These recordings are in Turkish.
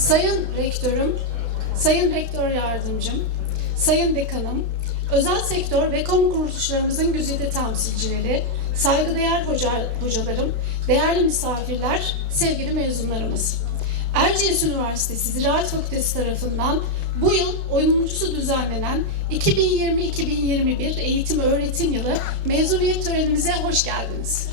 Sayın Rektörüm, Sayın Rektör Yardımcım, Sayın Dekanım, özel sektör ve kamu kuruluşlarımızın güzide temsilcileri, saygıdeğer hoca, hocalarım, değerli misafirler, sevgili mezunlarımız. Erciyes Üniversitesi Ziraat Fakültesi tarafından bu yıl oyuncusu düzenlenen 2020-2021 eğitim öğretim yılı mezuniyet törenimize hoş geldiniz.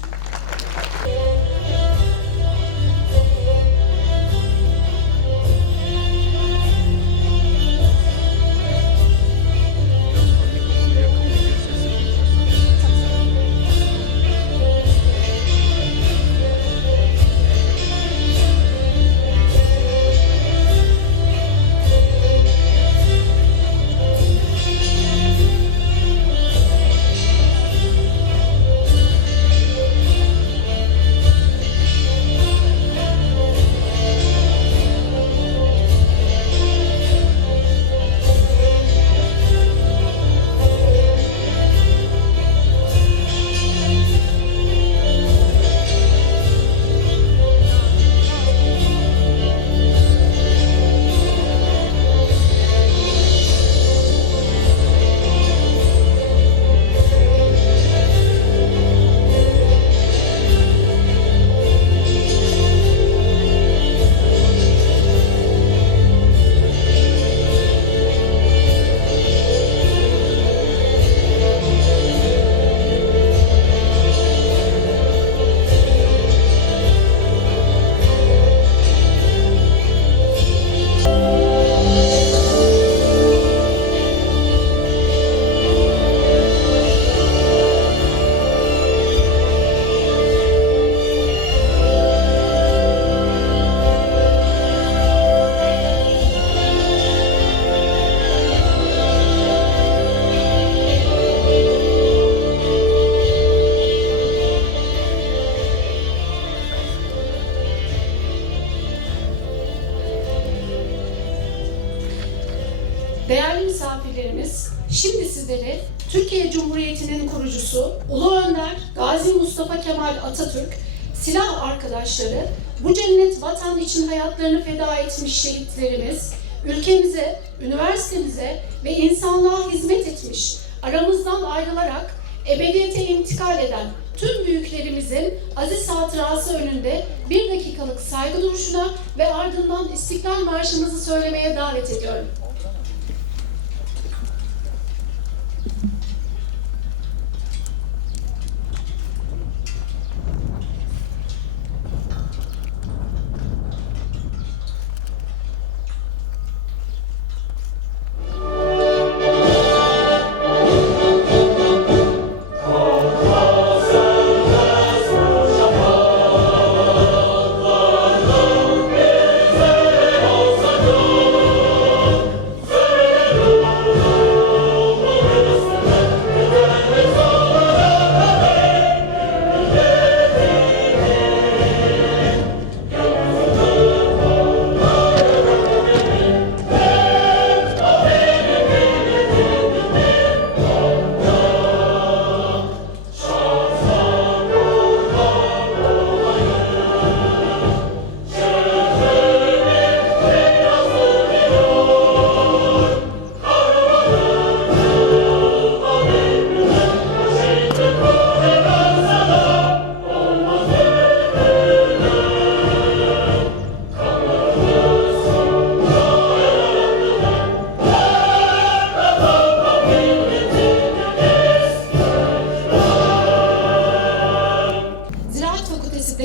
Kemal Atatürk, silah arkadaşları, bu cennet vatan için hayatlarını feda etmiş şehitlerimiz, ülkemize, üniversitemize ve insanlığa hizmet etmiş, aramızdan ayrılarak ebediyete intikal eden tüm büyüklerimizin aziz hatırası önünde bir dakikalık saygı duruşuna ve ardından İstiklal Marşımızı söylemeye davet ediyorum.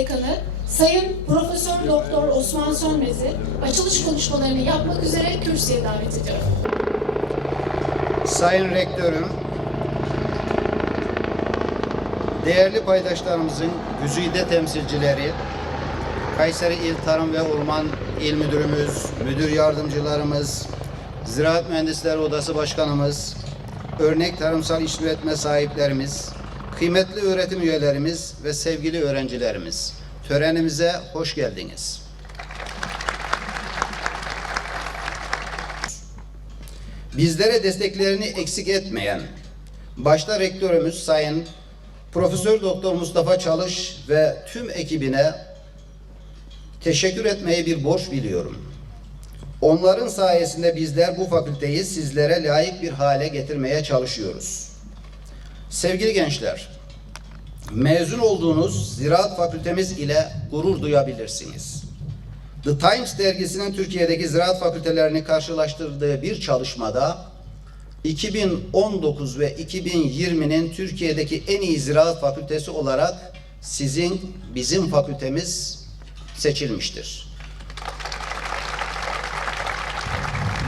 Dekanı Sayın Profesör Doktor Osman Sönmez'i açılış konuşmalarını yapmak üzere kürsüye davet ediyorum. Sayın Rektörüm, değerli paydaşlarımızın güzide temsilcileri, Kayseri İl Tarım ve Orman İl Müdürümüz, müdür yardımcılarımız, Ziraat Mühendisleri Odası Başkanımız, örnek tarımsal işletme sahiplerimiz, kıymetli öğretim üyelerimiz ve sevgili öğrencilerimiz, törenimize hoş geldiniz. bizlere desteklerini eksik etmeyen başta rektörümüz Sayın Profesör Doktor Mustafa Çalış ve tüm ekibine teşekkür etmeyi bir borç biliyorum. Onların sayesinde bizler bu fakülteyi sizlere layık bir hale getirmeye çalışıyoruz. Sevgili gençler, mezun olduğunuz ziraat fakültemiz ile gurur duyabilirsiniz. The Times dergisinin Türkiye'deki ziraat fakültelerini karşılaştırdığı bir çalışmada 2019 ve 2020'nin Türkiye'deki en iyi ziraat fakültesi olarak sizin bizim fakültemiz seçilmiştir.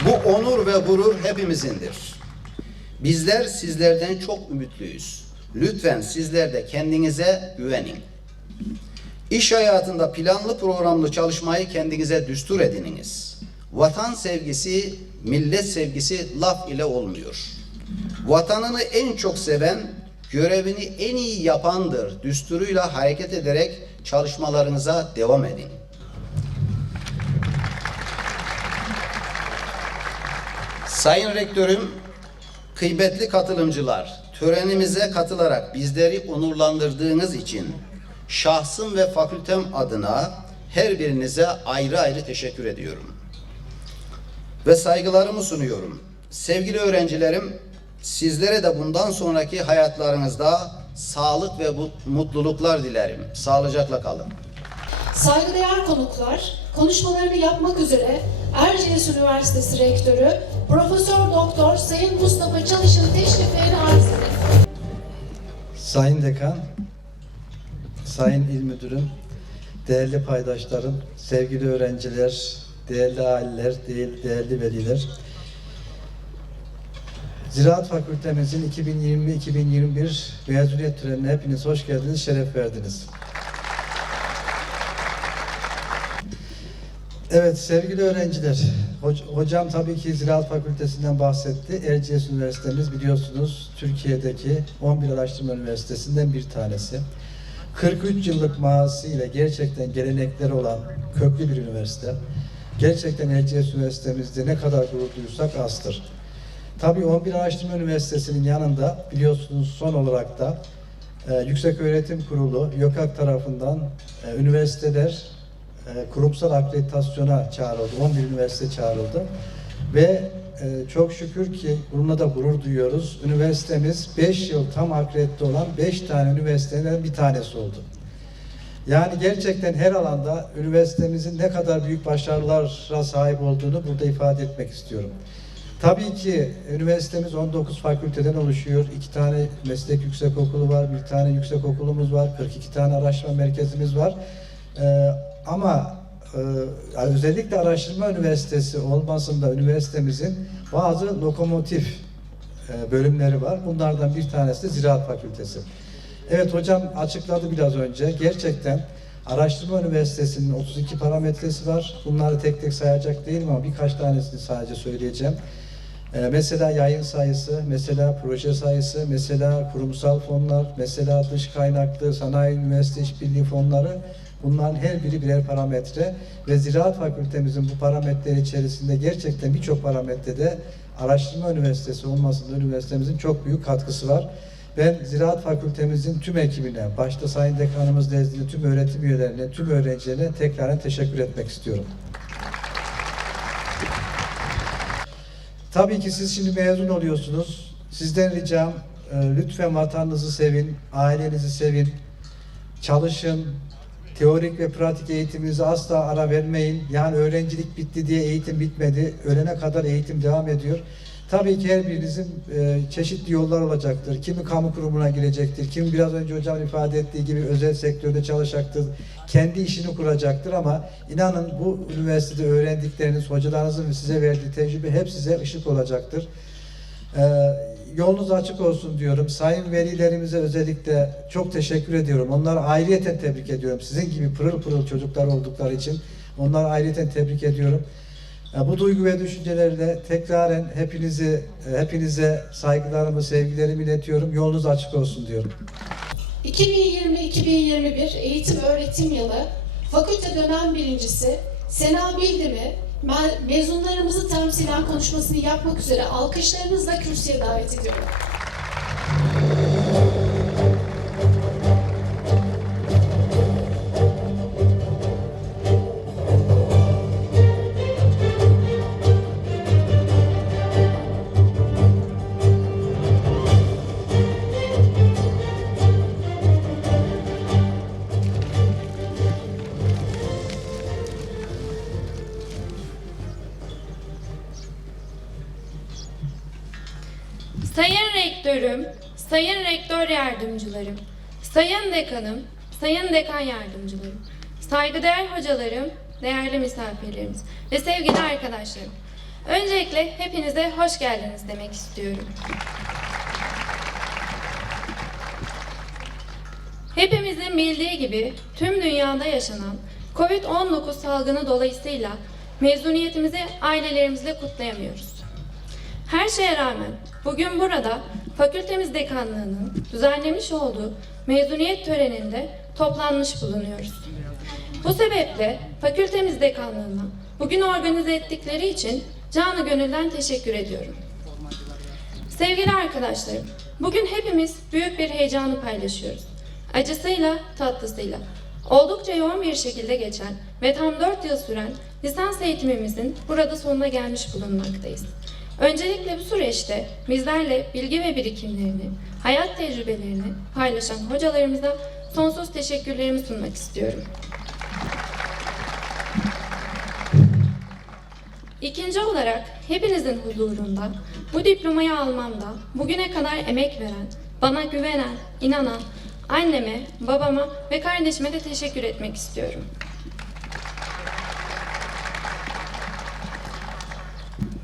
Bu onur ve gurur hepimizindir. Bizler sizlerden çok ümitliyüz. Lütfen sizler de kendinize güvenin. İş hayatında planlı programlı çalışmayı kendinize düstur edininiz. Vatan sevgisi, millet sevgisi laf ile olmuyor. Vatanını en çok seven, görevini en iyi yapandır. Düsturuyla hareket ederek çalışmalarınıza devam edin. Sayın Rektörüm, kıymetli katılımcılar, törenimize katılarak bizleri onurlandırdığınız için şahsım ve fakültem adına her birinize ayrı ayrı teşekkür ediyorum. Ve saygılarımı sunuyorum. Sevgili öğrencilerim, sizlere de bundan sonraki hayatlarınızda sağlık ve mutluluklar dilerim. Sağlıcakla kalın. Saygıdeğer konuklar, konuşmalarını yapmak üzere Erciyes Üniversitesi Rektörü Profesör Doktor Sayın Mustafa Çalış'ın teşriflerini arz. Sayın Dekan, Sayın İl Müdürüm, değerli paydaşlarım, sevgili öğrenciler, değerli aileler, değerli, değerli veliler. Ziraat Fakültemizin 2020-2021 mezuniyet törenine hepiniz hoş geldiniz, şeref verdiniz. Evet sevgili öğrenciler, hoc- hocam tabii ki Ziraat Fakültesinden bahsetti. Erciyes Üniversitemiz biliyorsunuz Türkiye'deki 11 araştırma üniversitesinden bir tanesi. 43 yıllık mazisiyle gerçekten gelenekleri olan köklü bir üniversite. Gerçekten Erciyes Üniversitemizde ne kadar gurur duysak azdır. Tabii 11 Araştırma Üniversitesi'nin yanında biliyorsunuz son olarak da e, Yüksek Öğretim Kurulu YÖKAK tarafından e, üniversiteler e, kurumsal akreditasyona çağrıldı. 11 üniversite çağrıldı. Ve e, çok şükür ki bununla da gurur duyuyoruz. Üniversitemiz 5 yıl tam akredite olan 5 tane üniversiteden bir tanesi oldu. Yani gerçekten her alanda üniversitemizin ne kadar büyük başarılara sahip olduğunu burada ifade etmek istiyorum. Tabii ki üniversitemiz 19 fakülteden oluşuyor. 2 tane meslek yüksekokulu var, bir tane yüksekokulumuz var, 42 tane araştırma merkezimiz var. Ee, ama e, özellikle araştırma üniversitesi olmasında üniversitemizin bazı lokomotif e, bölümleri var. Bunlardan bir tanesi de Ziraat Fakültesi. Evet hocam açıkladı biraz önce. Gerçekten Araştırma Üniversitesi'nin 32 parametresi var. Bunları tek tek sayacak değilim ama birkaç tanesini sadece söyleyeceğim. Ee, mesela yayın sayısı, mesela proje sayısı, mesela kurumsal fonlar, mesela dış kaynaklı sanayi üniversite işbirliği fonları bunların her biri birer parametre ve Ziraat Fakültemizin bu parametreler içerisinde gerçekten birçok parametrede araştırma üniversitesi olmasında üniversitemizin çok büyük katkısı var. Ben Ziraat Fakültemizin tüm ekibine, başta Sayın Dekanımız nezdinde tüm öğretim üyelerine, tüm öğrencilerine tekrar teşekkür etmek istiyorum. Tabii ki siz şimdi mezun oluyorsunuz. Sizden ricam e, lütfen vatanınızı sevin, ailenizi sevin, çalışın, teorik ve pratik eğitiminize asla ara vermeyin. Yani öğrencilik bitti diye eğitim bitmedi. Ölene kadar eğitim devam ediyor. Tabii ki her birinizin e, çeşitli yollar olacaktır. Kimi kamu kurumuna girecektir, kimi biraz önce hocam ifade ettiği gibi özel sektörde çalışacaktır, kendi işini kuracaktır ama inanın bu üniversitede öğrendikleriniz, hocalarınızın size verdiği tecrübe hep size ışık olacaktır. Ee, yolunuz açık olsun diyorum. Sayın velilerimize özellikle çok teşekkür ediyorum. Onları ayrıyeten tebrik ediyorum. Sizin gibi pırıl pırıl çocuklar oldukları için onları ayrıyeten tebrik ediyorum. Bu duygu ve düşüncelerle tekraren hepinizi hepinize saygılarımı, sevgilerimi iletiyorum. Yolunuz açık olsun diyorum. 2020-2021 eğitim öğretim yılı fakülte dönem birincisi Sena Bildim'i mezunlarımızı temsilen konuşmasını yapmak üzere alkışlarınızla kürsüye davet ediyorum. Sayın Rektörüm, Sayın Rektör Yardımcılarım, Sayın Dekanım, Sayın Dekan Yardımcılarım, saygıdeğer hocalarım, değerli misafirlerimiz ve sevgili arkadaşlarım. Öncelikle hepinize hoş geldiniz demek istiyorum. Hepimizin bildiği gibi tüm dünyada yaşanan COVID-19 salgını dolayısıyla mezuniyetimizi ailelerimizle kutlayamıyoruz. Her şeye rağmen bugün burada fakültemiz dekanlığının düzenlemiş olduğu mezuniyet töreninde toplanmış bulunuyoruz. Bu sebeple fakültemiz dekanlığına bugün organize ettikleri için canı gönülden teşekkür ediyorum. Sevgili arkadaşlarım, bugün hepimiz büyük bir heyecanı paylaşıyoruz. Acısıyla, tatlısıyla. Oldukça yoğun bir şekilde geçen ve tam 4 yıl süren lisans eğitimimizin burada sonuna gelmiş bulunmaktayız. Öncelikle bu süreçte bizlerle bilgi ve birikimlerini, hayat tecrübelerini paylaşan hocalarımıza sonsuz teşekkürlerimi sunmak istiyorum. İkinci olarak hepinizin huzurunda bu diplomayı almamda bugüne kadar emek veren, bana güvenen, inanan anneme, babama ve kardeşime de teşekkür etmek istiyorum.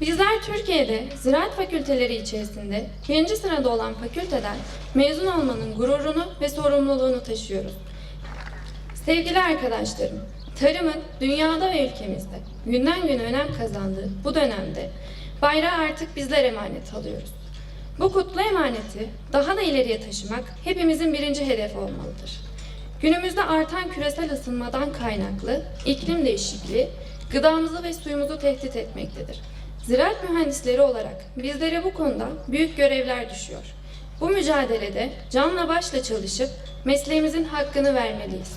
Bizler Türkiye'de ziraat fakülteleri içerisinde birinci sırada olan fakülteden mezun olmanın gururunu ve sorumluluğunu taşıyoruz. Sevgili arkadaşlarım, tarımın dünyada ve ülkemizde günden güne önem kazandığı bu dönemde bayrağı artık bizler emanet alıyoruz. Bu kutlu emaneti daha da ileriye taşımak hepimizin birinci hedefi olmalıdır. Günümüzde artan küresel ısınmadan kaynaklı iklim değişikliği gıdamızı ve suyumuzu tehdit etmektedir. Ziraat mühendisleri olarak bizlere bu konuda büyük görevler düşüyor. Bu mücadelede canla başla çalışıp mesleğimizin hakkını vermeliyiz.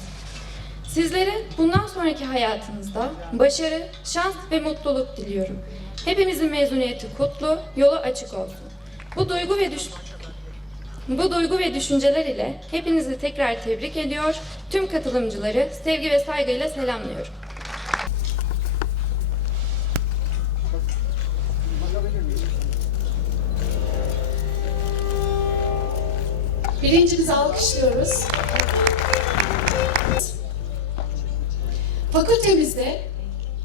Sizlere bundan sonraki hayatınızda başarı, şans ve mutluluk diliyorum. Hepimizin mezuniyeti kutlu, yolu açık olsun. Bu duygu ve düş bu duygu ve düşünceler ile hepinizi tekrar tebrik ediyor. Tüm katılımcıları sevgi ve saygıyla selamlıyorum. Birincimizi alkışlıyoruz. Fakültemizde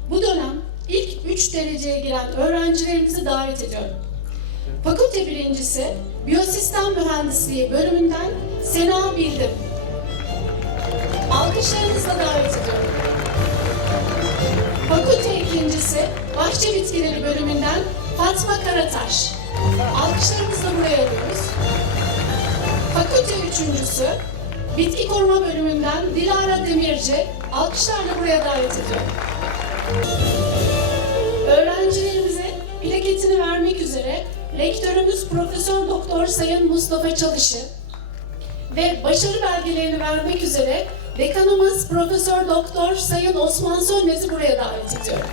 bu dönem ilk 3 dereceye giren öğrencilerimizi davet ediyorum. Fakülte birincisi Biyosistem Mühendisliği bölümünden Sena Bildim. Alkışlarınızla davet ediyorum. Fakülte ikincisi Bahçe Bitkileri bölümünden Fatma Karataş. Alkışlarımızla buraya alıyoruz. Fakülte üçüncüsü Bitki Koruma bölümünden Dilara Demirci. Alkışlarla buraya davet ediyorum. Öğrencilerimize plaketini vermek üzere Rektörümüz Profesör Doktor Sayın Mustafa Çalışı ve başarı belgelerini vermek üzere Dekanımız Profesör Doktor Sayın Osman Sönmez'i buraya davet ediyorum.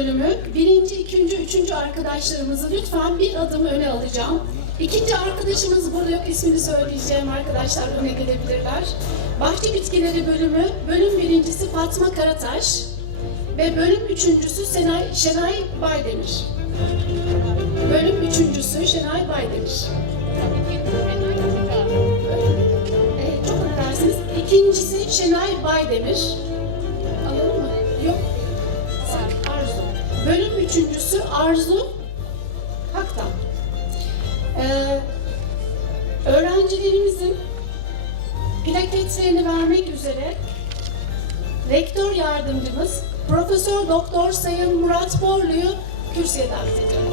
Bölümü birinci, ikinci, üçüncü arkadaşlarımızı lütfen bir adım öne alacağım. İkinci arkadaşımız burada yok, ismini söyleyeceğim arkadaşlar öne gelebilirler. Bahçe Bitkileri bölümü, bölüm birincisi Fatma Karataş ve bölüm üçüncüsü Senay, Şenay Baydemir. Bölüm üçüncüsü Şenay Baydemir. Evet, çok affedersiniz. İkincisi Şenay Baydemir. Üçüncüsü Arzu Haktan. Ee, öğrencilerimizin plaketlerini vermek üzere rektör yardımcımız Profesör Doktor Sayın Murat Borlu'yu kürsüye davet ediyorum.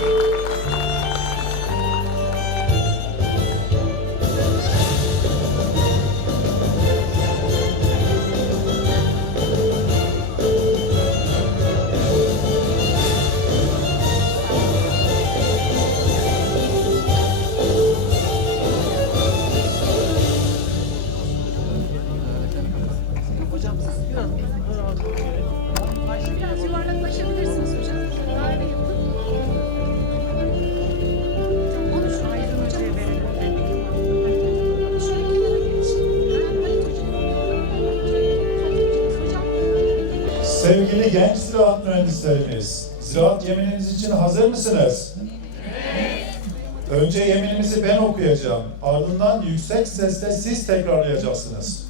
Biraz Sevgili genç ziraat mühendislerimiz, ziraat yemininiz için hazır mısınız? Önce yeminimizi ben okuyacağım. Ardından yüksek sesle siz tekrarlayacaksınız.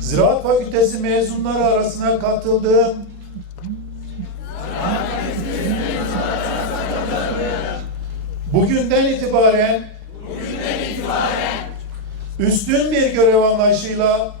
Ziraat Fakültesi mezunları arasına katıldığım Bugünden itibaren üstün bir görev anlayışıyla